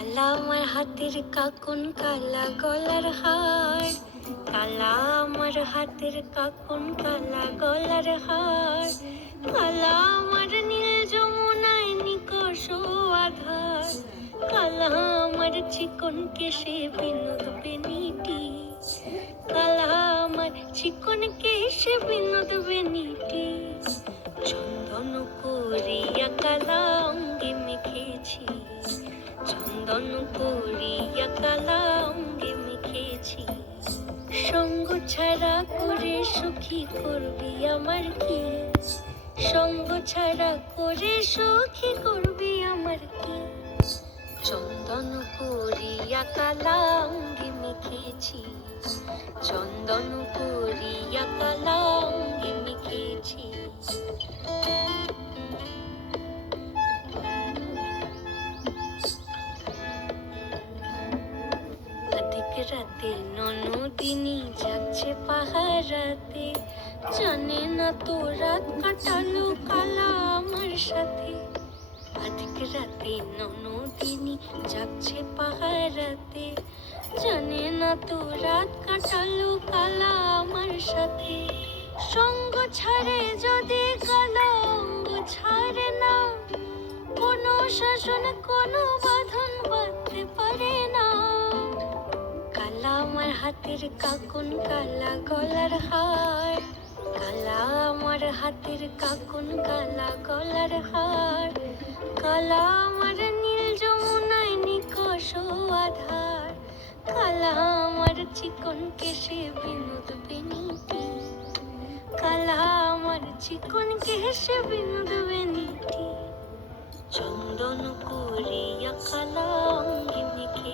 কালা আমার হাতের কাকন, কালা গলার হার। কালা আমার হাতের কাকন, কালা গলার হার। কালা আমার নীল যমুনায় নিকষ আধার। কালা আমার চিকন কেশে বিনোদ বেনিটি। কালা আমার চিকন কেশে বিনোদ বেনিটি। চন্দন করিয়া কালা অঙ্গে মেখেছি। চন্দন করিয়া কালা অঙ্গে মেখেছি। সঙ্গ ছাড়া করে সখী করবি আমার কি? সঙ্গ ছাড়া করে সখী করবি আমার কি? চন্দন করিয়া কালা অঙ্গে মেখেছি। চন্দন করিয়া কালা অঙ্গে মেখেছি। অধিক রাতে ননদিনী যাচ্ছে পাহারাতে। জানে না তো রাত কাটালো কালা আমার সাথে। অধিক রাতে ননদিনী যাচ্ছে পাহারাতে। জানে না তো রাত কাটালো কালা আমার সাথে। সঙ্গ ছাড়ে যদি কালা অঙ্গ ছাড়ে না। কোনো শাসন কোনো বাঁধন বাঁধতে পারে না। কালা আমার হাতের কাকন, কালা গলার হার। কালা আমার হাতের কাকন, কালা গলার হার। কালা আমার নীল যমুনায় নিকষ আধার। কালা আমার চিকন কেশে বিনোদ বেনিটি। কালা আমার চিকন কেশে বিনোদ বেনিটি। চন্দন করিয়া কালা অঙ্গে মেখে